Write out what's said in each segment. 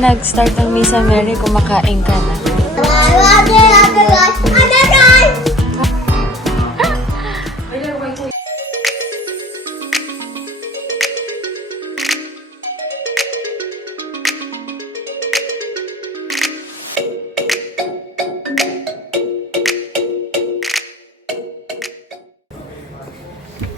Nag-start ang Misa Mary, kumakain ka na.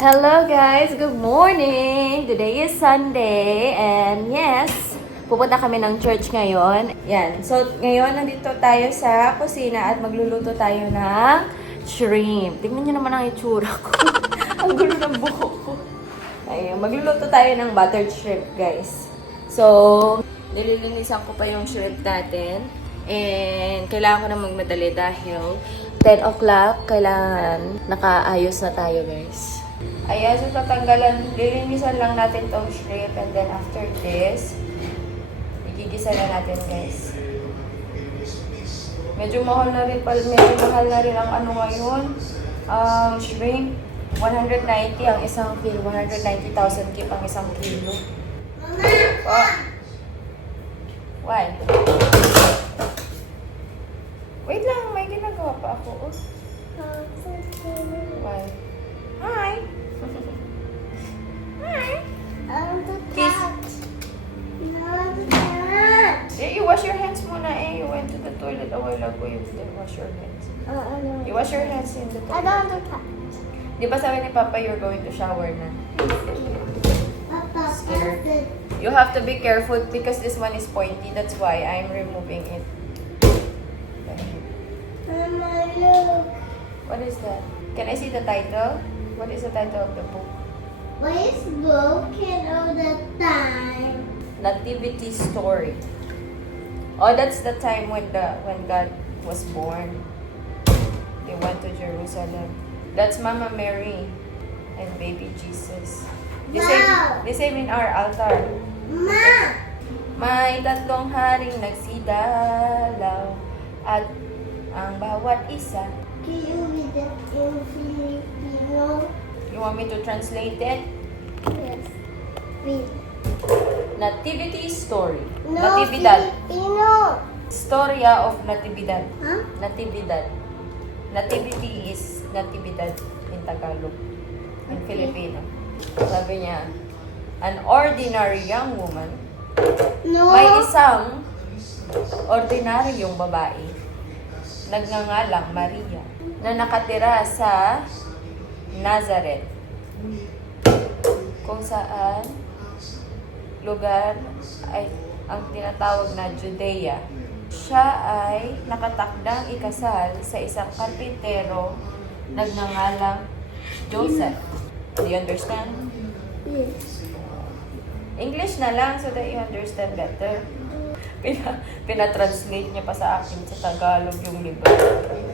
Hello guys, good morning! Today is Sunday and yes, pupunta kami ng church ngayon. Yan. So, ngayon nandito tayo sa kusina at magluluto tayo ng shrimp. Tingnan nyo naman ang itsura ko. Ang gulo ng buhok ko. Ayun. Magluluto tayo ng buttered shrimp, guys. So, nililinisan ko pa yung shrimp natin. And, kailangan ko na magmadali dahil 10 o'clock, kailangan nakaayos na tayo, guys. Ayan. So, lilinisan lang natin tong shrimp. And then, after this, igigisa na natin, guys. Medyo mahal na rin ang ano ngayon. Shrimp. 190 ang isang kilo. 190,000 kip ang isang kilo. Mama! Oh. Why? Wait lang, may ginagawa pa ako. Oh. Why? Hi! Hi! Kiss. You wash your hands muna eh. You went to the toilet a while ago. You didn't wash your hands. No. You wash your hands in the toilet. I don't want to touch. Di ba sabi ni Papa you're going to shower na? Papa, Scared. You have to be careful because this one is pointy. That's why I'm removing it. Mama, look. What is that? Can I see the title? What is the title of the book? Why is broken all the time? Nativity Story. Oh, that's the time when God was born. They went to Jerusalem. That's Mama Mary and baby Jesus. Wow. The same in our altar. Ma! May tatlong haring nagsidalaw at ang bawat isa. Can you read it in Filipino? You want me to translate it? Yes. Read. Nativity Story. No, Natividad. Filipino. Storya of Natividad. Huh? Natividad. Nativity is Natividad in Tagalog. In Okay. Filipino. Sabi niya, an ordinary young woman, No. may isang ordinaryong babae, nagngangalang Maria, na nakatira sa Nazareth, kung saan lugar ay ang tinatawag na Judea. Siya ay nakatakdang ikasal sa isang karpintero nagngangalang Joseph. Do you understand? Yes. English na lang so that you understand better. Pinatranslate niya pa sa akin sa Tagalog yung libro.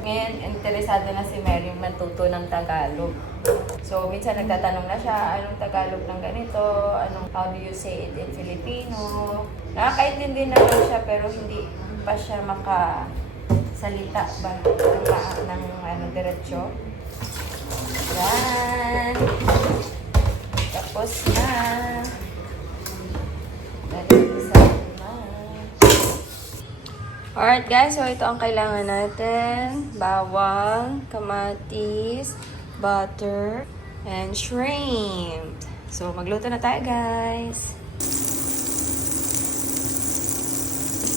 Ngayon, interesado na si Mary matuto ng Tagalog. So, minsan nagtatanong na siya, anong Tagalog ng ganito? How do you say it in Filipino? Nakakaintindi naman siya pero hindi pa siya makasalita ba ng diretsyo. Yan. Tapos na. Alright guys, so ito ang kailangan natin. Bawang, kamatis, butter, and shrimp. So magluto na tayo guys.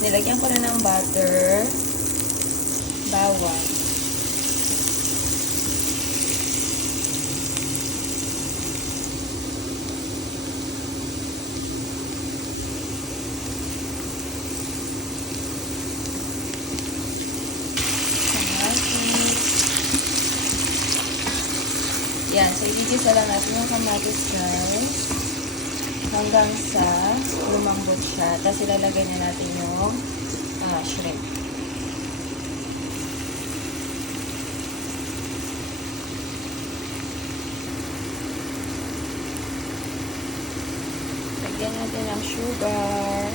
Nilagyan ko na ng butter, bawang. Yan, so igigisa lang natin yung kamatis guys hanggang sa lumambot siya. Tapos ilalagay na natin yung shrimp. sugar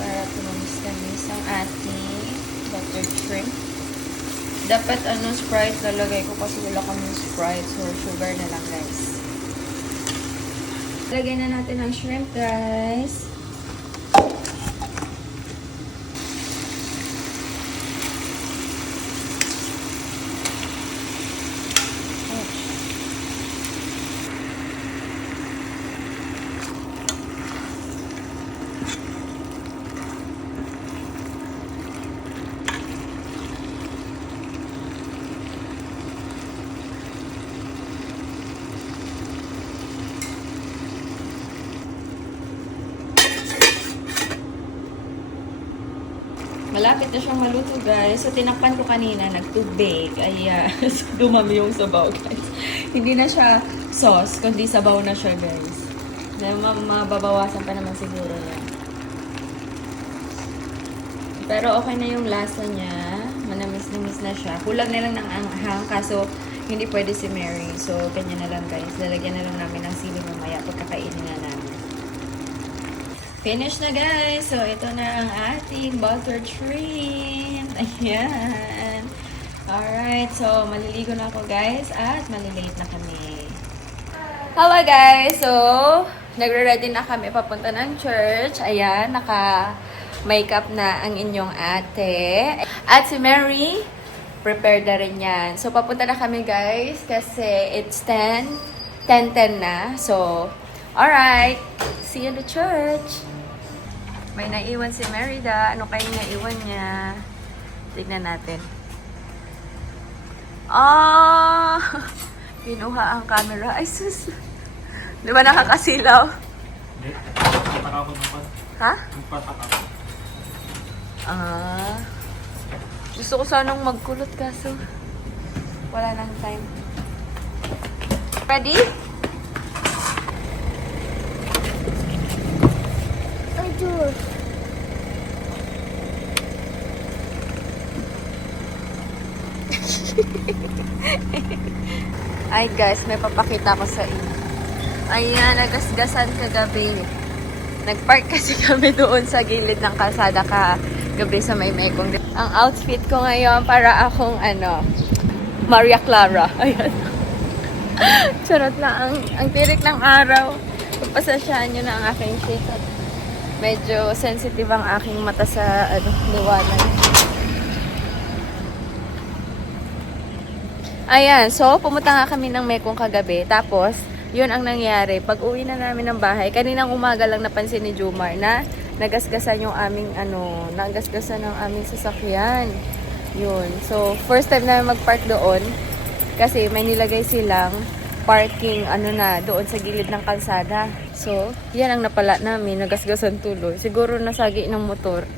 para tumamis-tamis ang ating buttered shrimp. Dapat Sprite lalagay ko kasi wala kaming Sprite. So, sugar na lang, guys. Lagay na natin ang shrimp, guys. Malapit na siyang maluto, guys. So, tinakpan ko kanina, nag-tubig. Ay, dumami yung sabaw, guys. Hindi na siya sauce, kundi sabaw na siya, guys. Mababawasan pa naman siguro yan. Pero okay na yung lasa niya. Manamis-namis na siya. Kulang na lang ng anghang, kaso hindi pwede si Mary. So, ganyan na lang, guys. Lalagyan na lang namin ng sili mamaya pagkakainin na namin. Finish na, guys. So, ito na ang ating buttered shrimp. Ayan. Alright. So, maliligo na ako, guys. At malilate na kami. Hello, guys. So, nagre-ready na kami papunta ng church. Ayan. Naka-makeup na ang inyong ate. At si Mary, prepared na rin yan. So, papunta na kami, guys. Kasi it's 10:10 na. So, alright. See you in the church. May naiwan si Merida. Ano kayong naiwan niya? Tignan natin. Kinuha ang camera. Ay, sus. Di ba nakakasilaw? Hindi. Nagpatak ako ng pat. Ha? Nagpatak ako. Gusto ko sanang magkulot kaso wala nang time. Ready? Ay guys, may papakita ko sa inyo. Ayan, nagasgasan kagabi. Nagpark kasi kami doon sa gilid ng kalsada kagabi sa may Mekong. Ang outfit ko ngayon para akong Maria Clara. Ayan. Charot lang. Ang tirik ng araw. Pagpasasyahan nyo na ang aking shade. Medyo sensitive ang aking mata sa liwanag. Ayan, so pumunta nga kami ng Mekong kagabi. Tapos, yun ang nangyari. Pag uwi na namin ng bahay, kaninang umaga lang napansin ni Jumar na nagasgasan yung aming nagasgasan ng aming sasakyan. Yun. So, first time namin mag-park doon kasi may nilagay silang parking doon sa gilid ng kalsada. So, yan ang napala namin, nagasgasan tuloy. Siguro nasagi ng motor.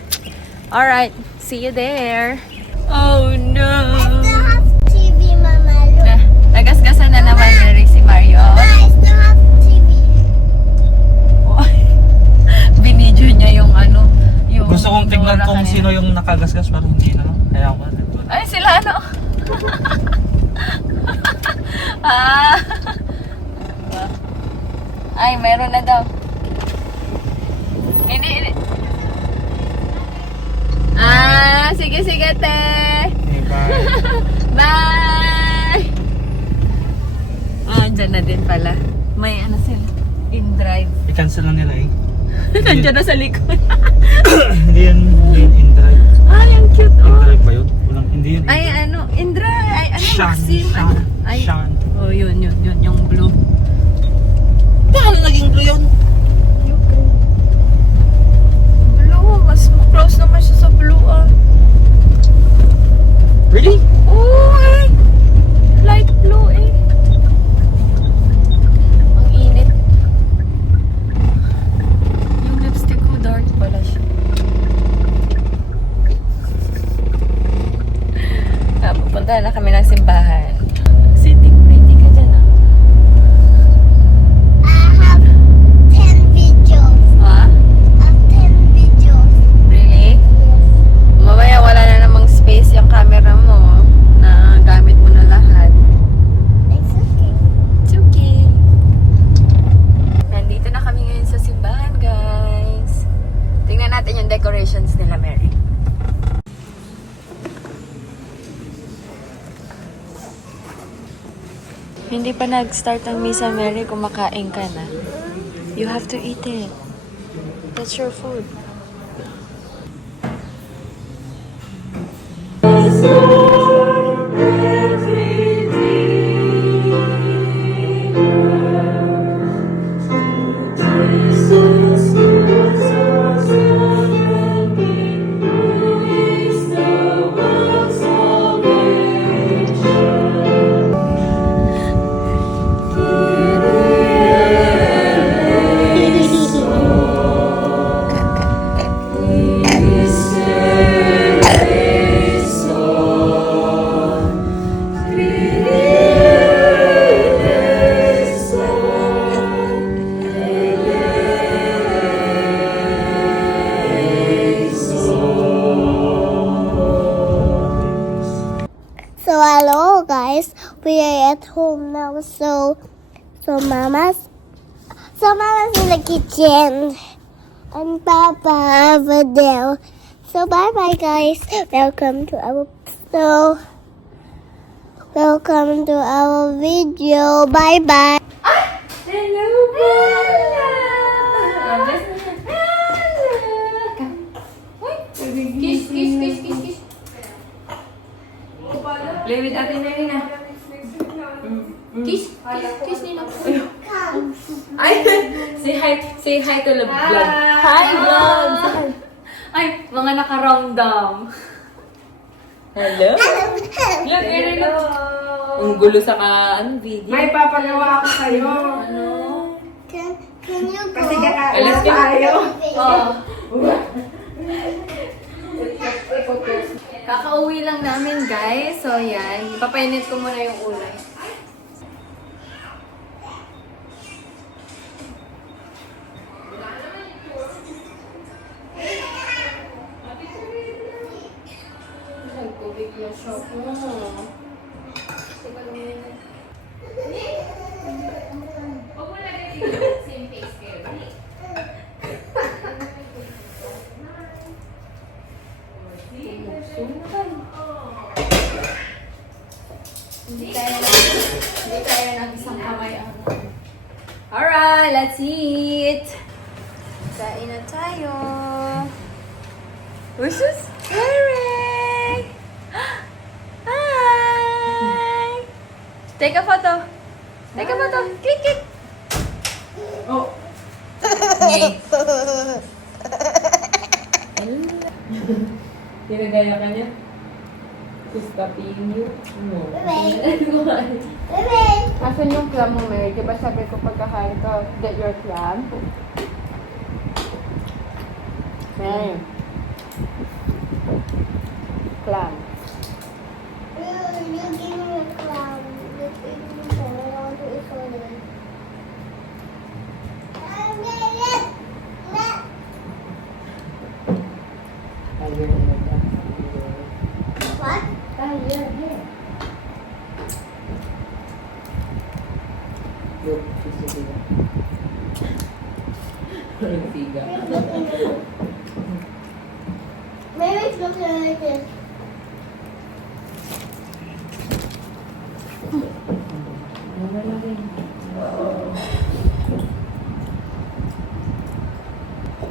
Alright, see you there. Oh no! I still have TV, Mama. Look. Nagasgasan na naman na si Mario. I still have TV. Binidyo niya yung yung Gusto kong tignan Dora kung kanina. sino yung nakagasgas pero hindi na. Kaya ako. Ay, sila Ay, meron na daw. Ini. Sige, te. Okay, bye. Bye! Andyan na din pala. May sila. In-drive. I-cancel na nila eh. Nandiyan na sa likod. Hindi yan in-drive. Ay, ang cute, oh. In-drive ba yun? Hindi yun. Ay, in-drive. Ay, Shan. Maxim. Ay, Shan. oh, yun, yung blue. Paano naging blue yun? Yung blue, mas close naman siya sa blue, Really? Uy! Light blue, Ang init. Yung lipstick ko, dark pala siya. Pupunta na kami ng simbahan. Sitting pretty ka dyan, I have 10 videos. Ha? I have 10 videos. Really? Mamaya wala na namang space yung camera mo na gamit mo na lahat. It's okay. It's okay. Nandito na kami ngayon sa simbahan, guys. Hindi pa nag-start ang Misa Mary, kumakain ka na. You have to eat it. That's your food. So hello guys, we are at home now. So mama's in the kitchen and Papa over there. So bye bye guys. Welcome to our video. Bye bye. Hello, Kiss, kiss, kiss, kiss, kiss. Play with Ate Neri na. Kiss, kiss, kiss nila. Ay, say hi to the vlog. Hi, vlog. Ay, mga nakaramdam. Hello? Look, Eri, look. Ang gulo sa video. May papagawa ako sa'yo. Ano? Can you go? Kasi kakain Alas ka. tayo. Oh. Kakauwi lang namin, guys. So, yan. Ipapainit ko muna yung ulo. Nagkubig na siya ko. Teka lang yun. Huwag mo lagay same face kayo. Hindi tayo ng isang kamay. Alright, let's eat! Kain na tayo! Who's this? Mary! Hi! Take a photo! Take a photo! Click it! Oh. Yay! Tinagaya ka niya? Who's copying you? No. Bye. Asan yung clam mo, Mary? Diba sabi ko pagkakain ka, get your clam? Mary. Clam. You give me a clown. You give me some. I want to eat all of it. What? Mary's looking like this.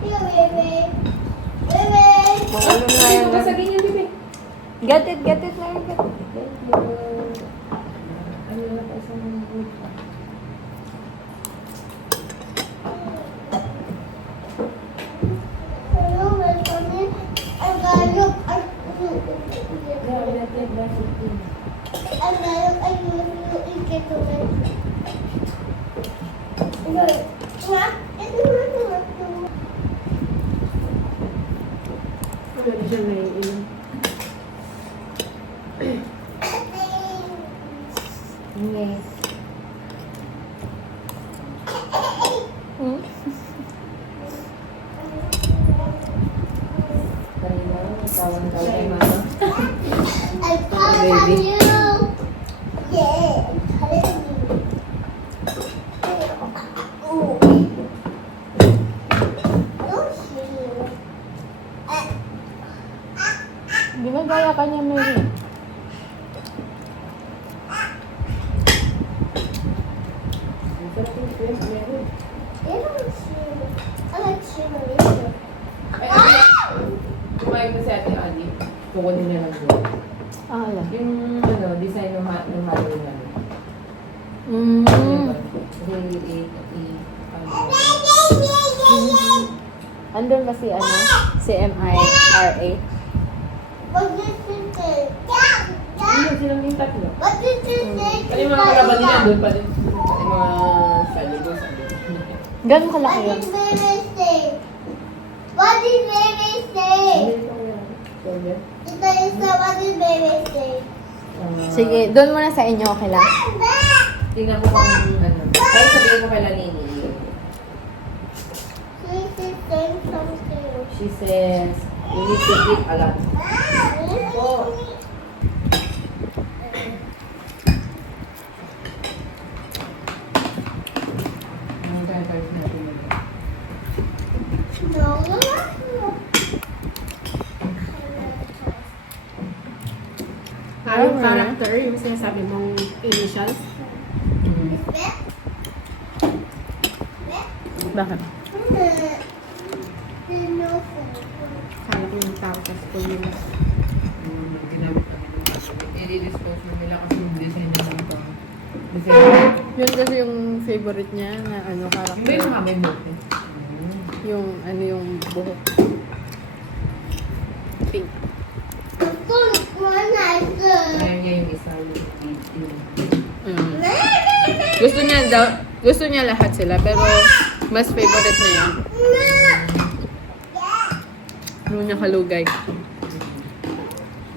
Here, baby. Baby. Basagin yung bibig. Get it, Mary. Get it. Hello, welcome. I'm gonna look. Pwede siya naiinom. Yes. I found you. Yeah. Oh. Don't you? Ginagaya ka niya, Mary. Kumain ko si Ate Ali. Kukunin niya lang doon. Ah, alam. Yung design ng Halloween namin. Andun ba si ano? Si MIRA? What did you say? Hindi, silang yung tatlo. What did you say? Pati yung mga kalaban nila doon pa din. Pati yung mga salibos. Gano'n kalaki What yun? did baby say? What did baby say? Ito isa, what did baby say? Sige, doon muna sa inyo, okay lang? Tingnan ko kung ano. Ay, sabihin ko kay Lanini. She's saying something. She says, you need to eat a lot. Oh. Ang gagawin natin yun. No, no, no. Yung character, yung sinasabi mong initials. Bakit? Kala ko yung tao sa school nila. Ginamit kami ng password. I-dispose mo nila kasi yung design na lang ito. Design. Yun kasi yung favorite niya na ano, Hindi character. yung mga may mote. Yung ano yung buhok. Pink. Kaya niya yung isa yung Gusto niya lahat sila, pero mas favorite niya yan. Yung nakalugay.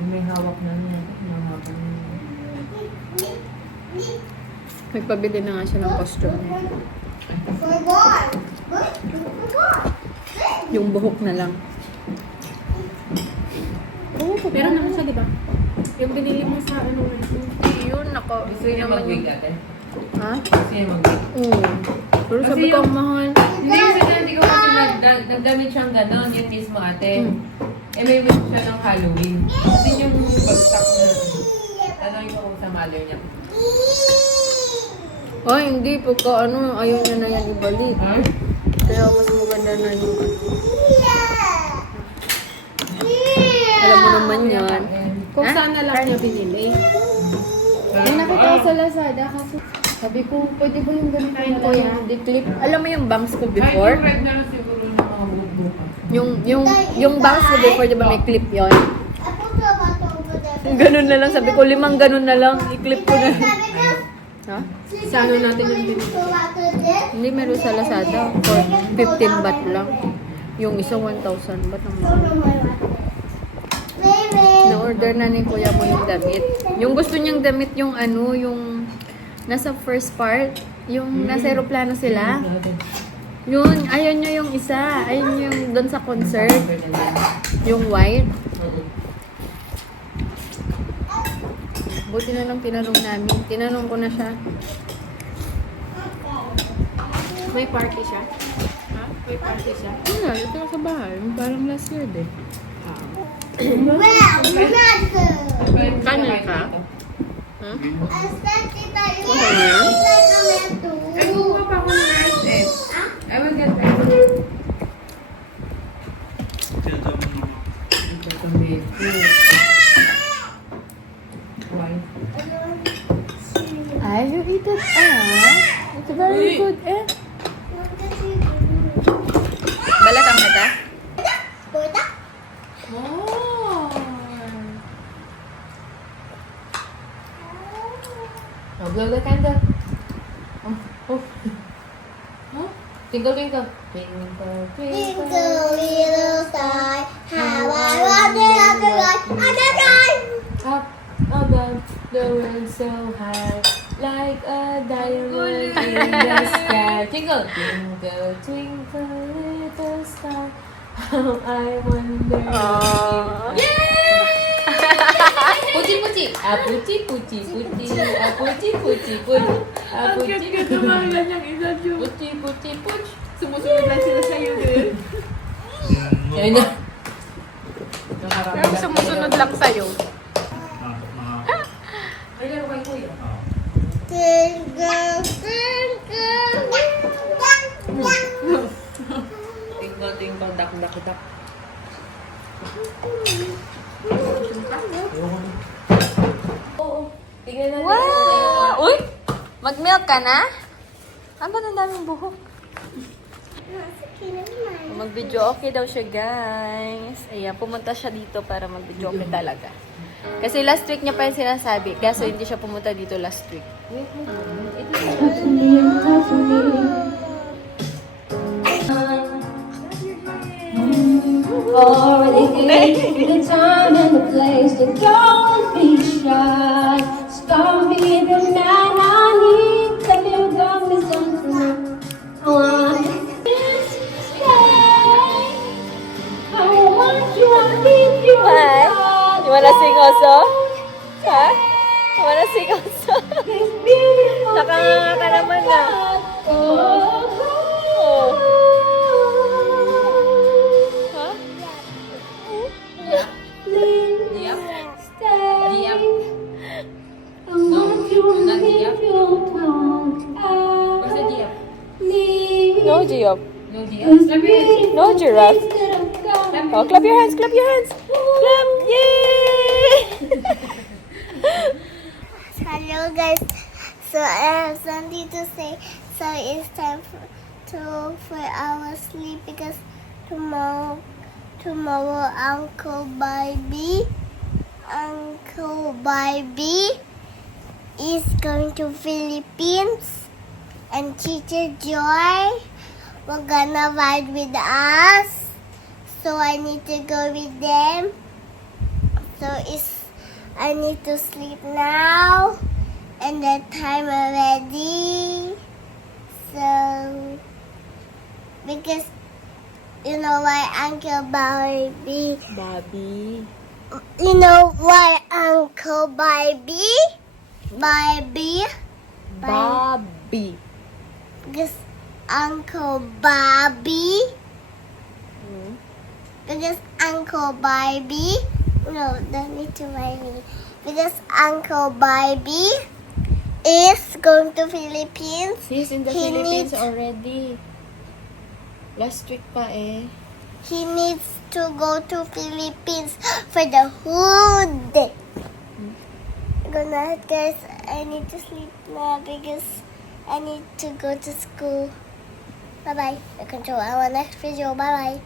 yung may hawak na niya. Yung hawak na niya. Nagpabili na nga siya ng costume niya. Yung buhok na lang. Pero naman siya, di ba? Yung binili mo sa ano na ito. Yun, nako. Gusto niya mag-wig ate? Ha? Gusto niya mag-wig? Pero Kasi sabi ko, yung- ang mahal. Hindi ko kasi nagdamit siyang gano'n, yun mismo ate. Eh may wish siya ng Halloween. Kasi yung bagsak na, tanongin ko kung sa mother niya. Ay, hindi. Pagka ano, ayaw niya na yan ibalik. Ha? Kaya mas maganda na yung ano. Alam mo naman yan. Kung Ha? saan na lang niya binili. May nakita ko sa Lazada kasi sabi ko, pwede ba yung ganito na lang yung di-clip? Alam mo yung bangs ko before? Ay, yung red na lang siguro ng mga buka. Yung bangs ko before, di ba may clip yon? Ganun na lang. Sabi ko, 5 ganun na lang. I-clip ko na. Ha? Sa ano natin yung binili? Hindi, meron sa Lazada. For 15 baht lang. Yung isa 1,000 baht ang mahal. Na-order na ni kuya mo yung damit. Yung gusto niyang damit yung ano, yung nasa first part. Yung nasa aeroplano sila. Yun, ayaw niya yung isa. Ayaw niya yung doon sa concert. Yung white. Buti na lang tinanong namin. Tinanong ko na siya. May party siya? Ha? May party siya? Wala, dito lang sa bahay. Parang last year din. Kanin ka? Ha? Ay, kukuha pa ako ng rice egg. I will get rice egg. Ito kami. Why? I will eat it. It's very good. Balatang kita? Oh! Oh, blow the candle. Oh, oh. Huh? Twinkle, twinkle. Twinkle, twinkle. Up above the world so high, like a diamond in the sky. Twinkle, twinkle, twinkle, little star. How I wonder. Puchi puchi, puchi puchi puchi, puchi puchi puchi, puchi puchi puchi puchi. Sumusunod lang sila sa'yo din. Yan na. Pero sumusunod lang sa'yo. Ay, laro kay kuya. Twinkle, Kita. Oo. Tingnan natin. Wow! Uy! Mag-milk ka na? Ano ba ang daming buhok? Mag-video okay daw siya, guys. Ayan, pumunta siya dito para mag-video okay talaga. Kasi last week niya pa yung sinasabi. Kaso hindi siya pumunta dito last week. The time and the place, so don't be shy. Stop me the man I need. Tell me you got me something I want. I want you, I need you. Hi! You wanna sing also? Ha? You wanna sing also? Nakanganga ka naman na. Oh. Ha? Diam. Diam. No, not diam. Basta diam. No, Gio. No diam. Clap your hands. No, giraffe. Oh, clap your hands, clap your hands. Clap! Yay! Hello guys. So I have something to say. So it's time for our sleep because tomorrow Uncle Bobby is going to Philippines and Teacher Joy will gonna ride with us. So I need to go with them. So I need to sleep now and the time already. So because you know why Uncle Bobby. You know why Uncle Bobby? Bobby. Because Uncle Bobby. Because Uncle Bobby. No, don't need to write me. Because Uncle Bobby is going to Philippines. He's in the He Philippines needs- already. Last week pa eh. He needs to go to Philippines for the whole day. Good night, guys. I need to sleep now because I need to go to school. Bye-bye. I control our next video. Bye-bye.